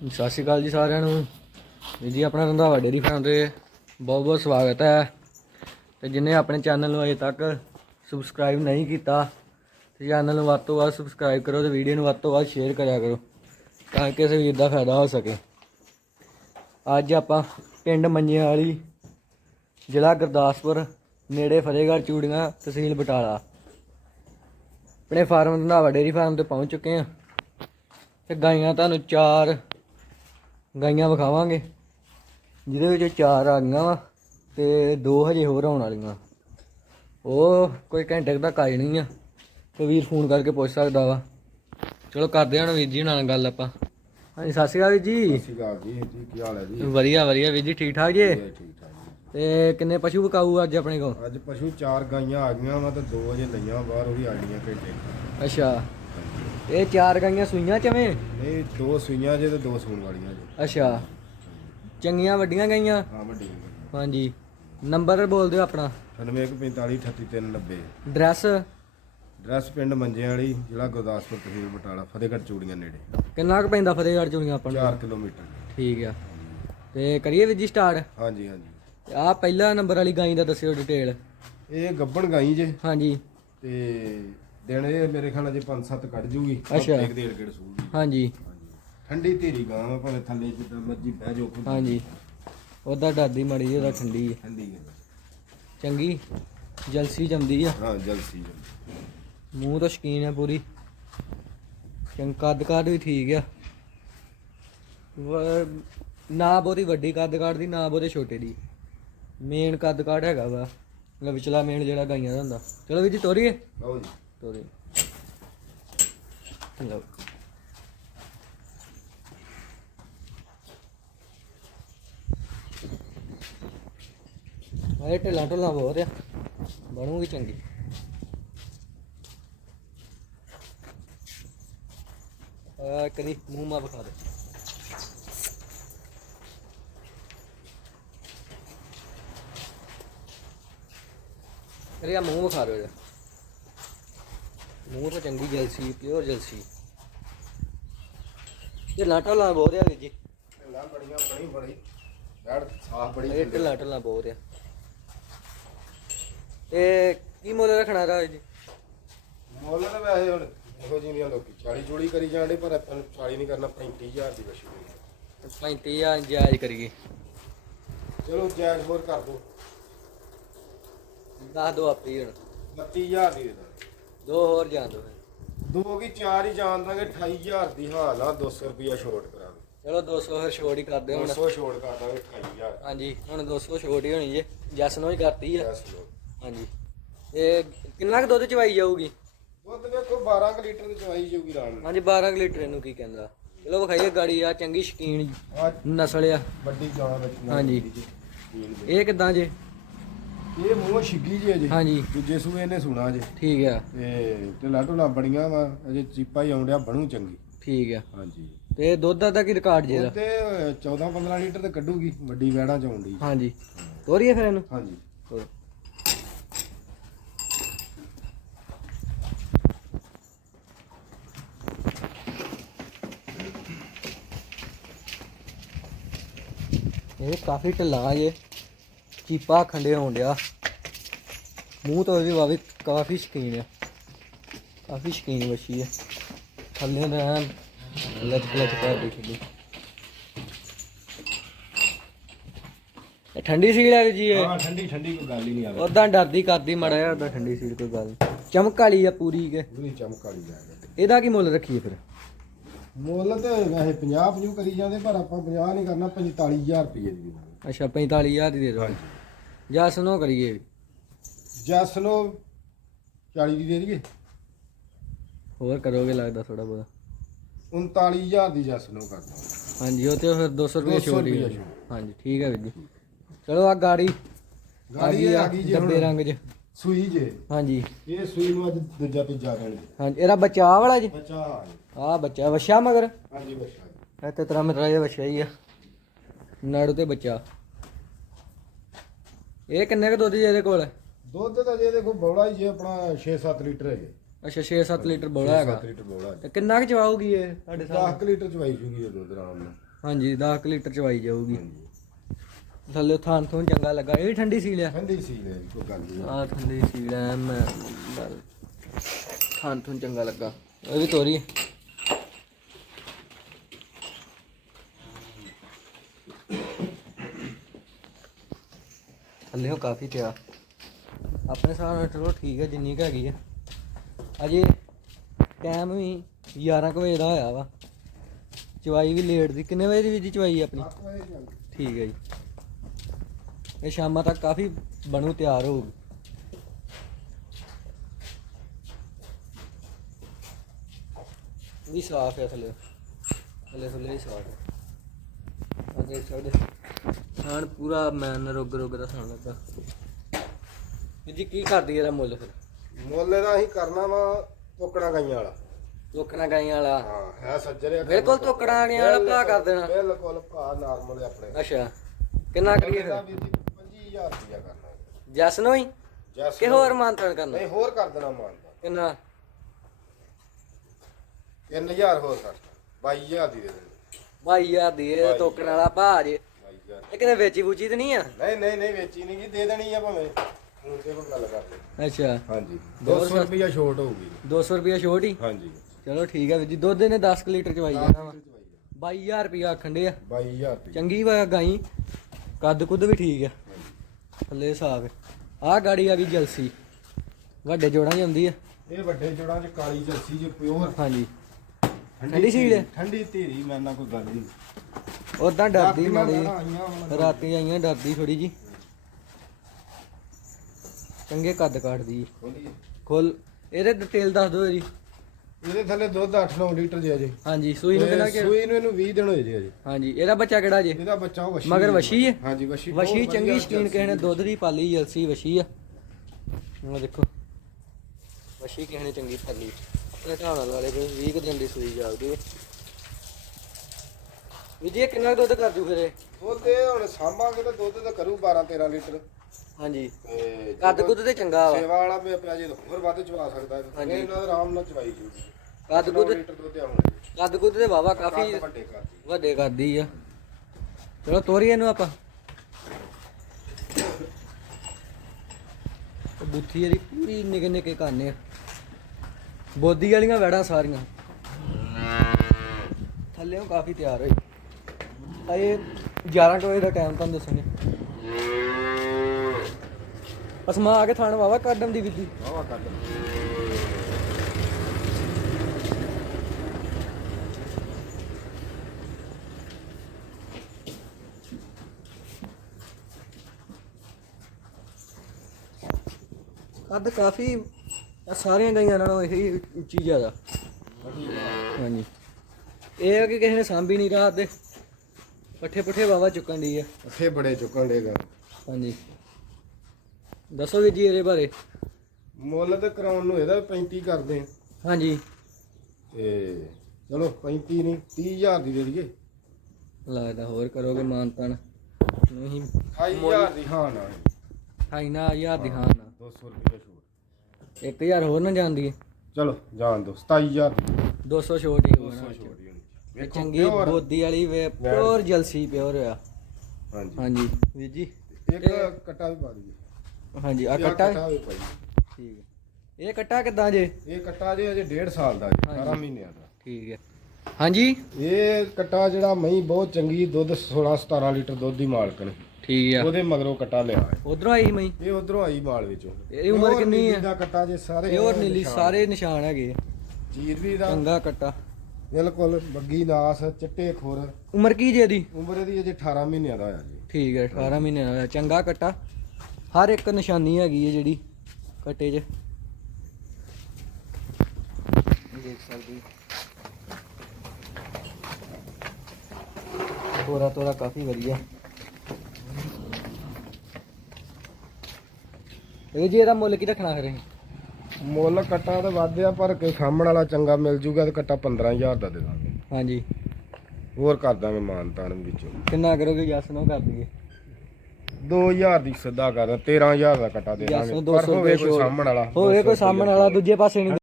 ਸਤਿ ਸ਼੍ਰੀ ਅਕਾਲ ਜੀ ਸਾਰਿਆਂ ਨੂੰ। ਵੀਰ ਜੀ, ਆਪਣਾ ਰੰਧਾਵਾ ਡੇਰੀ ਫਾਰਮ ਤੇ ਬਹੁਤ ਬਹੁਤ ਸਵਾਗਤ ਹੈ। ਤੇ ਜਿਨੇ ਆਪਣੇ ਚੈਨਲ ਨੂੰ ਅਜੇ ਤੱਕ ਸਬਸਕ੍ਰਾਈਬ ਨਹੀਂ ਕੀਤਾ, ਤੇ ਚੈਨਲ ਨੂੰ ਵੱਧ ਤੋਂ ਵੱਧ ਸਬਸਕ੍ਰਾਈਬ ਕਰੋ ਤੇ ਵੀਡੀਓ ਨੂੰ ਵੱਧ ਤੋਂ ਵੱਧ ਸ਼ੇਅਰ ਕਰਿਆ ਕਰੋ, ਤਾਂ ਕਿ ਕਿਸੇ ਵੀਰ ਦਾ ਫਾਇਦਾ ਹੋ ਸਕੇ। ਅੱਜ ਆਪਾਂ ਪਿੰਡ ਮੰਜਿਆਂ ਵਾਲੀ ਜ਼ਿਲ੍ਹਾ ਗੁਰਦਾਸਪੁਰ, ਨੇੜੇ ਫਤਿਹਗੜ੍ਹ ਚੂੜੀਆਂ ਤਹਿਸੀਲ ਬਟਾਲਾ। ਆਪਣੇ ਫਾਰਮ ਰੰਧਾਵਾ ਡੇਰੀ ਫਾਰਮ ਤੇ ਪਹੁੰਚ ਚੁੱਕੇ ਹਾਂ। ਤੇ ਗਾਈਆਂ ਤੁਹਾਨੂੰ ਚਾਰ ਗਾਈਆਂ ਵਿਖਾਵਾਂਗੇ ਜਿਹਦੇ ਵਿੱਚ ਚਾਰ ਆ ਗਈਆਂ ਵਾ ਤੇ ਦੋ ਹਜੇ ਹੋਰ ਆਉਣ ਵਾਲੀਆਂ। ਉਹ ਕੋਈ ਘੰਟੇ ਤੱਕ ਆ ਜਾਣਗੀਆਂ ਤੇ ਵੀਰ ਫੋਨ ਕਰਕੇ ਪੁੱਛ ਸਕਦਾ ਵਾ। ਚਲੋ ਕਰਦੇ ਹਾਂ ਹੁਣ ਵੀਰ ਜੀ ਨਾਲ ਗੱਲ ਆਪਾਂ। ਹਾਂਜੀ ਸਤਿ ਸ਼੍ਰੀ ਅਕਾਲ ਵੀਰ ਜੀ। ਸਤਿ ਸ਼੍ਰੀ ਅਕਾਲ ਜੀ ਜੀ ਕੀ ਹਾਲ ਹੈ ਜੀ? ਵਧੀਆ ਵਧੀਆ ਵੀਰ ਜੀ ਠੀਕ ਠਾਕ ਜੀ? ਵਧੀਆ, ਠੀਕ ਠਾਕ ਜੀ। ਤੇ ਕਿੰਨੇ ਪਸ਼ੂ ਵਿਕਾਊ ਅੱਜ ਆਪਣੇ ਕੋਲ? ਅੱਜ ਪਸ਼ੂ ਚਾਰ ਗਾਈਆਂ ਆ ਗਈਆਂ ਵਾ ਤੇ ਦੋ ਵਜੇ ਲਈਆਂ ਬਾਹਰ ਉਹ ਵੀ ਆ ਗਈਆਂ ਘੰਟੇ ਅੱਛਾ। ਇਹ ਚਾਰ ਗਾਈਆਂ ਸੂਈਆਂ ਚਵੇਂ ਇਹ ਦੋ ਸੂਈਆਂ ਜੇ ਤੇ ਦੋ ਸੂਣ ਵਾਲੀਆਂ ਜੇ। ਅੱਛਾ। ਚੰਗੀਆਂ ਵੱਡੀਆਂ ਗਾਈਆਂ? ਹਾਂ ਵੱਡੀਆਂ ਹਾਂਜੀ। ਨੰਬਰ ਬੋਲ ਦਿਓ ਆਪਣਾ। 9145 38390 ਡਰੈਸ ਡਰੈਸ ਪਿੰਡ ਮੰਜਿਆਂ ਵਾਲੀ ਜ਼ਿਲ੍ਹਾ ਗੁਰਦਾਸਪੁਰ ਤਹਿਸੀਲ ਬਟਾਲਾ ਫਤਿਹਗੜ੍ਹ ਚੂੜੀਆਂ ਨੇੜੇ। ਕਿੰਨਾ ਕੁ ਪੈਂਦਾ ਫਤਿਹਗੜ੍ਹ ਚੁਣੀਆਂ ਆਪਾਂ ਨੂੰ? 4 ਕਿਲੋਮੀਟਰ। ਠੀਕ ਆ। ਤੇ ਕਰੀਏ ਵੀਰ ਜੀ ਸਟਾਰਟ ਹਾਂਜੀ ਹਾਂਜੀ। ਆ ਪਹਿਲਾ ਨੰਬਰ ਵਾਲੀ ਗਾਈ ਦਾ ਦੱਸਿਓ ਡਿਟੇਲ ਇਹ ਗੱਬਣ ਗਾਈ ਜੇ। ਹਾਂਜੀ। ਤੇ ਦਿਨ ਇਹ ਮੇਰੇ ਖਿਆਲ ਅਜੇ 5-7 ਕੱਢ ਜੂਗੀ ਅੱਛਾ। ਇੱਕ ਡੇਢ ਗੇੜ ਸੂਗੀ ਹਾਂਜੀ ਹਾਂਜੀ। ਠੰਡੀ ਧੀਰੀ ਗਾਂ ਵਾ ਭਾਵੇਂ ਥੱਲੇ ਜਿੱਦਾਂ ਮਰਜ਼ੀ ਬਹਿ ਜਾਓ ਖੁਦ। ਹਾਂਜੀ। ਉਹਦਾ ਡਰਦੀ ਮੜੀ ਜਿਹੀ ਉਹਦਾ ਠੰਡੀ ਹੈ। ਠੰਡੀ ਹੈ। ਚੰਗੀ? ਜਲਸੀ ਜੰਦੀ ਆ। ਹਾਂ ਜਲਸੀ ਜਲਸੀ ਮੂੰਹ ਤੋਂ ਸ਼ਕੀਨ ਹੈ ਪੂਰੀ। ਚੰਗ ਕੱਦ ਕਾਦ ਵੀ ਠੀਕ ਆ। ਵ- ਨਾ ਬਹੁਤੀ ਵੱਡੀ ਕੱਦ ਕਾਠ ਦੀ ਨਾ ਬਹੁਤੇ ਛੋਟੇ ਦੀ। ਮੇਨ ਕੱਦ ਕਾਠ ਹੈਗਾ ਵਾ। ਮਤਲਬ ਵਿਚਲਾ ਮੇਨ ਜਿਹੜਾ ਗਾਈਆਂ ਦਾ ਹੁੰਦਾ। ਚਲੋ ਵੀਰ ਜੀ ਤੋਰੀਏ? ਲਓ ਜੀ। ਤੋਰੀ ਲਓ ਆਏ ਢਿੱਲਾ ਢੁੱਲਾ ਬਹੁਤ ਆ। ਬਣੂਗੀ ਚੰਗੀ। ਆ ਕਦੀ ਮੂੰਹ ਮਾ ਬਖਾ ਦੇ। ਅਰੇ ਆ ਮੂੰਹ ਬਖਾ ਰਿਹਾ ਮੂੰਹ ਤਾਂ ਚੰਗੀ ਜਲਸੀ ਪਿਓਰ ਜਲਸੀ। ਇਹ ਲਾਟਾ ਲਾ ਬਹੁਤ ਆ ਵੀਰ ਜੀ। ਢਿੱਲਾਂ ਬੜੀਆਂ ਬਣੀ ਬੜੀ। ਯਾਰ ਸਾਫ਼ ਬੜੀ ਇਹ ਢਿੱਲਾ ਢਿੱਲਾ ਬਹੁਤ ਆ। ਇਹ ਕੀ ਮੁੱਲ ਰੱਖਣਾ ਦਾ ਜੀ? ਮੁੱਲ ਤਾਂ ਵੈਸੇ ਹੁਣ ਇਹੋ ਜਿਹੀਆਂ ਲੋਕੀ। 40 ਚੋੜੀ ਕਰੀ ਜਾਂਦੇ ਪਰ ਆਪਾਂ ਨੂੰ 40 ਨਹੀਂ ਕਰਨਾ 35000 ਦੀ ਬਸ਼ੀ 35000 ਜਾਇਜ਼ ਕਰੀਏ। ਚਲੋ ਜਾਇਜ਼ ਹੋਰ ਕਰ ਦੋ ਦੱਸ ਦੋ ਆਪੀ ਹੁਣ। 32000 ਦੀ ਦੇ ਦਾਂਗੇ। ਦੋ ਹੋਰ ਜਾਣ ਦੋ ਦੋ ਕੀ ਚਾਰ ਹੀ ਜਾਣ ਦਾਂਗੇ 28000 ਦੀ ਹਾਲ ਆ 200 ਰੁਪਿਆ ਛੋਟ ਕਰਾ ਚਲੋ 200 ਫਿਰ ਛੋਟ ਹੀ ਕਰ ਦਿਓ ਹੁਣ। 200 ਛੋਟ ਕਰ ਦਾਂਗੇ 28000 ਹਾਂਜੀ ਹੁਣ 200 ਛੋਟ ਹੀ ਹੋਣੀ ਜੇ ਜਸ ਨੂੰ ਹੀ ਕਰਤੀ ਆ। ਲੋ ਹਾਂਜੀ ਇਹ ਕਿੰਨਾ ਕੁ ਦੁੱਧ ਚਵਾਈ ਜਾਊਗੀ? ਦੁੱਧ ਵੇਖੋ 12 ਕੁ ਲੀਟਰ ਦੀ ਚਵਾਈ ਜਾਊਗੀ ਨਾਲ। ਹਾਂਜੀ 12 ਕੁ ਲੀਟਰ ਇਹਨੂੰ ਕੀ ਕਹਿੰਦਾ। ਚਲੋ ਵਿਖਾਈਏ ਗਾੜੀ ਆ ਚੰਗੀ ਸ਼ਕੀਨ ਨਸਲ ਆ। ਵੱਡੀ ਗਾਂ ਵਿੱਚ ਹਾਂਜੀ। ਇਹ ਕਿਦਾਂ ਜੇ? ਇਹ ਮੂੰਹ ਛਿੱਗੀ ਜੀ ਅਜੇ। ਹਾਂਜੀ। ਦੂਜੇ ਸੂਏ ਨੇ ਸੁਣਾ ਜੇ ਠੀਕ ਆ। ਤੇ ਢਿੱਲਾ ਢੁੱਲਾ ਬੜੀਆਂ ਵਾ ਅਜੇ ਚੀਪਾ ਹੀ ਆਉਂਦਿਆ ਬਣੂ ਚੰਗੀ। ਠੀਕ ਆ। ਹਾਂਜੀ। ਤੇ ਦੁੱਧ ਦਾ ਕੀ ਰਿਕਾਰਡ ਜੇ ਉਹ ਇਹਦਾ ਤੇ 14 15 ਲੀਟਰ ਤੇ ਕੱਢੂਗੀ ਵੱਡੀ ਵੈੜਾਂ ਚ ਆਉਂਦੀ ਹਾਂਜੀ। ਤੋਰੀਏ ਫਿਰ ਇਹਨੂੰ? ਹਾਂਜੀ। ਤੋਰ। ਇਹ ਕਾਫੀ ਢਿੱਲਾ ਜੇ। ਚੀਪਾ ਖੰਡੇ ਹੋਣ ਡਿਆ। ਮੂੰਹ ਤੋਂ ਇਹਦੀ ਵਾਵੇ ਕਾਫੀ ਸ਼ਕੀਨ ਹੈ ਕਾਫੀ ਸ਼ਕੀਨ ਬੱਚੀ ਹੈ ਥੱਲੇ ਦਾ ਐਨ ਲਚ ਲਚ ਕਰ ਦੇਖੀ ਇਹ ਠੰਡੀ ਸੀਲ ਹੈ ਜੀ ਇਹ। ਹਾਂ ਠੰਡੀ ਠੰਡੀ ਕੋਈ ਗੱਲ ਹੀ ਨਹੀਂ ਆਵੇ ਉਦਾਂ ਡਰਦੀ ਕਰਦੀ ਮੜਾ ਜਿਹਾ ਉਦਾਂ ਠੰਡੀ ਸੀਲ ਕੋਈ ਗੱਲ। ਚਮਕ ਵਾਲੀ ਆ ਪੂਰੀ ਕੇ। ਪੂਰੀ ਚਮਕ ਵਾਲੀ ਜਾਏਗਾ। ਇਹਦਾ ਕੀ ਮੁੱਲ ਰੱਖੀਏ ਫਿਰ? ਮੁੱਲ ਤੇ ਵੈਸੇ 50 50 ਕਰੀ ਜਾਂਦੇ ਪਰ ਆਪਾਂ 50 ਨਹੀਂ ਕਰਨਾ 45000 ਰੁਪਏ ਦੀ ਅੱਛਾ 45000 ਦੀ ਦੇ ਦੋ ਜਾਂ ਸੁਣੋ ਕਰੀਏ। ਜਸ ਨੂੰ 40 ਦੀ ਦੇ ਦਈਏ। ਹੋਰ ਕਰੋਗੇ ਲੱਗਦਾ ਥੋੜਾ ਬਹੁਤਾ। 39000 ਦੀ ਜਸ ਨੂੰ ਕਰ ਦਾਂਗੇ ਹਾਂਜੀ ਉਹ ਤੇ ਫਿਰ 200 ਰੁਪਏ 200 ਛੋਟ ਹੀ ਰੁਪਏ ਹਾਂਜੀ ਠੀਕ ਹੈ ਵੀਰ ਜੀ। ਚਲੋ ਆ ਗਾੜੀ। ਗਾੜੀ ਇਹ ਆ ਗਈ ਜੀ ਡੱਬੇ ਹੁਣ। ਰੰਗ 'ਚ। ਸੂਈ ਜੇ। ਹਾਂਜੀ। ਇਹ ਸੂਈ ਨੂੰ ਅੱਜ ਦੂਜਾ ਤੀਜਾ ਦੇਣ ਹਾਂਜੀ ਇਹਦਾ ਬਚਾਅ ਵਾਲਾ ਜੀ। ਬੱਚਾ ਆ ਗਿਆ। ਆ ਬੱਚਾ ਵਛਾ ਮਗਰ। ਹਾਂਜੀ ਬੱਚਾ ਇਹ ਤੇ ਤੇਰਾ ਮੇਰਾ ਇਹ ਵਛਾ ਹੀ ਆ। ਨਾੜੂ ਤੇ ਬੱਚਾ। ਇਹ ਕਿੰਨੇ ਕ ਦੁੱਧ ਜੀ ਇਹਦੇ ਕੋਲ? ਦੁੱਧ ਤਾਂ ਜੇ ਦੇਖੋ ਬੌੜਾ ਹੀ ਜੇ ਆਪਣਾ 6-7 ਲੀਟਰ ਹੈ ਅੱਛਾ 6-7 ਲੀਟਰ ਬੋਲਾ ਹੈਗਾ। 7 ਲੀਟਰ ਬੌੜਾ ਤੇ ਕਿੰਨਾ ਕੁ ਚਵਾਉਗੀ ਇਹ ਤੁਹਾਡੇ ਸਾਹ 10 ਲੀਟਰ ਚਵਾਈ ਜੂਗੀ ਇਹ ਦੁੱਧ ਆਰਾਮ ਨਾਲ। ਹਾਂਜੀ 10 ਲੀਟਰ ਚਵਾਈ ਜਾਊਗੀ। ਹਾਂਜੀ। ਥੱਲੇ ਥਾਨ ਥੂਨ ਚੰਗਾ ਲੱਗਾ। ਇਹ ਵੀ ਠੰਡੀ ਸੀਲ ਆ? ਠੰਡੀ ਸੀ ਲੈ ਕੋਈ ਗੱਲ ਨਹੀਂ। ਆ ਠੰਡੀ ਸੀਲ ਆ ਮੈਂ ਥਾਨ ਥੂਨ ਚੰਗਾ ਲੱਗਾ। ਇਹ ਵੀ ਤੋਰੀ ਥੱਲੇ ਉਹ ਕਾਫੀ ਪਿਆ। ਆਪਣੇ ਨਾਲ ਚਲੋ ਠੀਕ ਹੈ ਜਿੰਨੀ ਕੁ ਹੈਗੀ ਆ। ਅਜੇ ਟਾਈਮ ਵੀ 11 ਕੁ ਵਜੇ ਦਾ ਹੋਇਆ ਵਾ। ਚਵਾਈ ਵੀ ਲੇਟ ਦੀ ਕਿੰਨੇ ਵਜੇ ਦੀ ਵੀ ਚਵਾਈ ਆਪਣੀ? ਠੀਕ ਹੈ ਜੀ। ਇਹ ਸ਼ਾਮਾਂ ਤੱਕ ਕਾਫੀ ਬਣੂ ਤਿਆਰ ਹੋਊਗੀ। ਵੀ ਸਾਫ਼ ਹੈ ਥੱਲੇ। ਥੱਲੇ ਥੱਲੇ ਵੀ ਸਾਫ਼ ਹੈ ਆ ਦੇਖ ਸਕਦੇ ਸਾਨ ਪੂਰਾ ਮੈਨ ਰੁੱਗ ਰੁੱਗ ਦਾ ਸਾਨ ਲੱਗਾ। ਵੀਰ ਜੀ ਕੀ ਕਰਦੀ ਇਹਦਾ ਮੁੱਲ ਫਿਰ? ਮੁੱਲ ਦਾ ਅਸੀਂ ਕਰਨਾ ਵਾ ਟੋਕਣਾ ਗਾਈਆਂ ਵਾਲਾ। ਲੋਕਣਾ ਗਾਈਆਂ ਵਾਲਾ? ਹਾਂ ਹੈ ਸੱਜਰੇ ਬਿਲਕੁਲ ਟੋਕਣਾ ਵਾਲਾ ਭਾ ਕਰ ਦੇਣਾ। ਬਿਲਕੁਲ ਭਾ ਨਾਰਮਲ ਆਪਣੇ। ਅੱਛਾ ਕਿੰਨਾ ਕਰੀਏ ਇਹਦਾ ਫਿਰ? ਵੀ ਜੀ 25000 ਰੁਪਇਆ ਕਰਨਾ ਜਸ ਨੂੰ ਹੀ ਜੈਸ ਕਿ ਹੋਰ ਮਾਨਤਨ ਕਰਨਾ? ਨਹੀਂ ਹੋਰ ਕਰ ਦੇਣਾ ਮਾਨਦਾ ਕਿੰਨਾ? 3000 ਹੋਰ ਕਰ 22000 ਦੀ ਦੇ ਦੇਣੀ। ਭਾਈ ਯਾਰ ਦੀ ਇਹ ਟੋਕਣ ਵਾਲਾ ਭਾ ਜੇ। 22000 ਇਹ ਕਿਤੇ ਵੇਚੀ ਬੂਚੀ ਤੇ ਨਹੀਂ ਆ? ਨਹੀਂ ਨਹੀਂ ਨਹੀਂ ਵੇਚੀ ਨਹੀਂ ਗੀ ਦੇ ਦੇਣੀ ਆ ਭਾਵੇਂ। ਹੁਣ ਤੇ ਕੋਈ ਗੱਲ ਕਰਦੇ ਅੱਛਾ। ਹਾਂਜੀ। ਬਹੁਤ 200 ਰੁਪਇਆ ਛੋਟ ਹੋਊਗੀ। 200 ਰੁਪਏ ਛੋਟ ਹੀ? ਹਾਂਜੀ। ਚਲੋ ਠੀਕ ਹੈ ਵੀਰ ਜੀ ਦੁੱਧ ਇਹਨੇ 10 ਕੁ ਲੀਟਰ ਚਵਾਈ ਜਾਣਾ ਵਾ। 22000 ਰੁਪਏ ਆਖਣ ਦੇ ਆ। 22000 ਰੁਪਇਆ ਚੰਗੀ ਵਾ ਗਾਈ। ਕੱਦ ਕੁੱਦ ਵੀ ਠੀਕ ਆ। ਥੱਲੇ ਸਾਫ਼ ਆਹ ਗਾੜੀ ਆ ਗਈ ਜਲਸੀ। ਵੱਡੇ ਜੋੜਾਂ 'ਚ ਹੁੰਦੀ ਆ। ਇਹ ਵੱਡੇ ਜੋੜਾਂ 'ਚ ਕਾਲੀ ਜਰਸੀ ਜੇ ਪਿਓਰ। ਹਾਂਜੀ। ਠੰਡੀ ਸੀਲ? ਠੰਡੀ ਧੀਰੀ ਮੈਂ ਨਾ ਕੋਈ ਗੱਲ ਨਹੀਂ ਉਦਾਂ ਡਰਦੀ ਮਾੜੀ ਰਾਤੀ ਆਈਆਂ ਡਰਦੀ ਥੋੜੀ ਜੀ ਚੰਗੇ ਕੱਦ ਕਾਟਦੀ। ਖੋਲ ਇਹਦੇ ਡਿਟੇਲ ਦੱਸ ਦਿਓ ਜੀ ਇਹਦੇ ਥੱਲੇ ਦੁੱਧ 8-9 ਲੀਟਰ ਜੇ ਅਜੇ। ਹਾਂਜੀ ਸੂਈ ਨੂੰ ਕਿੰਨਾ ਕਿ ਸੂਈ ਨੂੰ ਇਹਨੂੰ 20 ਦਿਨ ਹੋਏ ਜੇ ਅਜੇ। ਹਾਂਜੀ ਇਹਦਾ ਬੱਚਾ ਕਿਹੜਾ ਜੇ? ਇਹਦਾ ਬੱਚਾ ਉਹ ਵਸ਼ੀ ਮਗਰ ਵਸ਼ੀ ਹੈ? ਹਾਂਜੀ ਵਸ਼ੀ ਵਸ਼ੀ ਚੰਗੀ ਸ਼ਕੀਨ ਕਿਸੇ ਨੇ ਦੁੱਧ ਦੀ ਪਾਲੀ ਜਲਸੀ ਵਸ਼ੀ ਆ। ਉਹ ਦੇਖੋ। ਵਸ਼ੀ ਕਿਸੇ ਨੇ ਚੰਗੀ ਪਾਲੀ। ਆਪਣੇ ਹਿਸਾਬ ਨਾਲ ਵਾਲੇ ਕੋਈ 20 ਕੁ ਦਿਨ ਦੀ ਸੂਈ ਜਾਊਗੀ ਵੀ ਜੀ ਇਹ ਕਿੰਨਾ ਕੁ ਦੁੱਧ ਕਰ ਜੂ ਫਿਰ ਇਹ? ਦੁੱਧ ਇਹ ਹੁਣ ਸਾਂਭਾਂਗੇ ਤਾਂ ਦੁੱਧ ਤਾਂ ਕਰੂ 12-13 ਲੀਟਰ। ਹਾਂਜੀ। ਤੇ ਕੱਦ ਕੁੱਦ ਤੇ ਚੰਗਾ ਵਾ। ਸੇਵਾ ਵਾਲਾ ਵੀ ਪਿਆ ਜੇ ਹੋਰ ਵੱਧ ਚਵਾ ਸਕਦਾ ਹੈ ਹਾਂਜੀ। ਇਹਨਾਂ ਦਾ ਆਰਾਮ ਨਾਲ ਚਵਾਈ ਜੂ। ਕੱਦ ਕੁੱਦ ਲੀਟਰ ਦੁੱਧ ਆਉਣਾ ਕੱਦ ਕੁੱਦ ਤੇ ਵਾਵਾ ਕਾਫੀ ਕੱਦ ਵੱਡੇ ਕਰਦੀ ਵੱਡੇ ਕਰਦੀ ਆ। ਚਲੋ ਤੋਰੀਏ ਇਹਨੂੰ ਆਪਾਂ। ਉਹ ਬੁੱਥੀ ਇਹਦੀ ਪੂਰੀ ਨਿੱਕੇ ਨਿੱਕੇ ਕਾਨੇ ਆ। ਬੋਦੀ ਵਾਲੀਆਂ ਵੈੜਾਂ ਸਾਰੀਆਂ। ਥੱਲੇੋਂ ਕਾਫੀ ਤਿਆਰ ਹੋਈ। ਅਏ 11 ਕੁ ਵਜੇ ਦਾ ਟਾਈਮ ਤੁਹਾਨੂੰ ਦੱਸਣੇ ਅਸਮਾ ਆ ਕੇ ਥਾਣ ਵਾਵਾ ਕੱਢਣ ਦੀ ਵਿਧੀ ਵਾਵਾ ਕੱਢ ਕੱਦ ਕਾਫੀ ਸਾਰੀਆਂ ਗਾਈਆਂ ਨਾਲੋਂ ਇਹ ਉੱਚੀ ਜ਼ਿਆਦਾ। ਹਾਂਜੀ। ਇਹ ਆ ਕਿ ਕਿਸੇ ਨੇ ਸਾਂਭੀ ਨਹੀਂ ਰਾਤ ਦੇ। ਪੱਠੇ ਪੁੱਠੇ ਵਾਵਾ ਚੁੱਕਣ ਦੀ ਆ। ਅੱਥੇ ਬੜੇ ਚੁੱਕਣ ਦੇਗਾ ਹਾਂਜੀ। ਦੱਸੋ ਵੀ ਜੀ ਇਹਦੇ ਬਾਰੇ। ਮੁੱਲ ਤੇ ਕਰਾਉਣ ਨੂੰ ਇਹਦਾ 35 ਕਰਦੇ ਆ। ਹਾਂਜੀ। ਤੇ ਚਲੋ 35 ਨਹੀਂ 30000 ਦੀ ਦੇ ਦਈਏ। ਲੱਗਦਾ ਹੋਰ ਕਰੋਗੇ ਮਾਨਤਨ। ਨਹੀਂ 28000 ਦੀ ਹਾਂ ਨਾ ਹਾਈ ਨਾ ਹਜ਼ਾਰ ਦੀ ਹਾਂ ਨਾ 200 ਰੁਪਏ ਛੋਟ। 1000 ਹੋਰ ਨਾ ਜਾਂਦੀ। ਹੈ ਚਲੋ ਜਾਣ ਦੋ 27000 200 ਛੋਟ ਹੀ ਹੋਣਾ। 200 ਛੋਟ ਹੀ ਹੋਣੀ ਇਹ ਵੇਖੋ ਚੰਗੀ pure, ਬੋਦੀ ਵਾਲੀ ਵੇ ਪਿਓਰ ਜਲਸੀ ਪਿਓਰ ਆ। ਹਾਂਜੀ। ਹਾਂਜੀ। ਵੀਰ ਜੀ ਇੱਕ ਕਟਾ ਵੀ ਪਾ ਦਈਏ। ਹਾਂਜੀ ਆ ਇਹ ਕੱਟਾ ਵੀ ਪਾਈ ਠੀਕ ਹੈ। ਇਹ ਕੱਟਾ ਕਿੱਦਾਂ ਜੇ? ਇਹ ਕਟਾ ਜੇ ਅਜੇ 1.5 ਸਾਲ ਦਾ ਜੀ ਹਾਂਜੀ। 18 ਮਹੀਨਿਆਂ ਦਾ। ਠੀਕ ਹੈ। ਹਾਂਜੀ? ਇਹ ਕਟਾ ਜਿਹੜਾ ਮਹੀਂ ਬਹੁਤ ਚੰਗੀ ਦੁੱਧ 16 17 ਲੀਟਰ ਦੁੱਧ ਦੀ ਮਾਲਕ ਨੇ। ਠੀਕ ਆ। ਉਹਦੇ ਮਗਰੋਂ ਕਟਾ ਲਿਆ ਹੈ। ਉਧਰੋਂ ਆਈ ਮਈ ਇਹ ਉਧਰੋਂ ਆਈ ਮਾਲ ਵਿੱਚੋਂ। ਇਹਦੀ ਉਮਰ ਕਿੰਨੀ ਨੀਲੀ ਹੈ? ਦਾ ਕਟਾ ਜੇ ਸਾਰੇ ਪਿਓਰ ਨੀਲੀ। ਸਾਰੇ ਨਿਸ਼ਾਨ ਹੈਗੇ ਆ। ਜੀਰਵੀ ਦਾ ਚੰਗਾ ਕੱਟਾ। ਬਿਲਕੁਲ ਬੱਗੀ ਨਾਸ ਚਿੱਟੇ ਖੁਰ। ਉਮਰ ਕੀ ਜੇ ਦੀ ਉਮਰ ਇਹਦੀ ਅਜੇ 18 ਮਹੀਨਿਆਂ ਦਾ ਹੋਇਆ ਜੀ। ਠੀਕ ਹੈ 18 ਮਹੀਨੇ ਦਾ ਹੋਇਆ ਚੰਗਾ ਕੱਟਾ। ਹਰ ਇੱਕ ਨਿਸ਼ਾਨੀ ਹੈਗੀ ਹੈ ਜਿਹੜੀ ਕੱਟੇ 'ਚ। ਦੇਖ ਸਕਦੇ ਤੋਰਾ ਤੋਰਾ ਕਾਫੀ ਵਧੀਆ। ਇਹ ਜੀ ਇਹਦਾ ਮੁੱਲ ਕੀ ਰੱਖਣਾ ਫਿਰ ਅਸੀਂ? ਮੁੱਲ ਕਟਾ ਤਾਂ ਵਧਿਆ ਪਰ ਕੋਈ ਸਾਹਮਣ ਵਾਲਾ ਚੰਗਾ ਮਿਲ ਜੂਗਾ ਤੇ ਕਟਾ 15000 ਦਾ ਦੇ ਦਾਂਗੇ। ਹਾਂਜੀ। ਹੋਰ ਕਰ ਦਾਂਗੇ ਮਾਨਤਾਨ ਵਿੱਚੋਂ। ਕਿੰਨਾ ਕਰੋਗੇ ਜਸ ਨੂੰ ਕਰ ਦਈਏ? 2000 ਦੀ ਸਿੱਧਾ ਕਰ 13000 ਦਾ ਕਟਾ ਦੇ ਦਾਂਗੇ। ਪਰ 200 ਹੋਵੇ ਕੋਈ ਸਾਹਮਣ ਵਾਲਾ ਹੋਵੇ 200 ਕੋਈ ਸਾਹਮਣ ਵਾਲਾ ਦੂਜੇ ਪਾਸੇ ਨਹੀਂ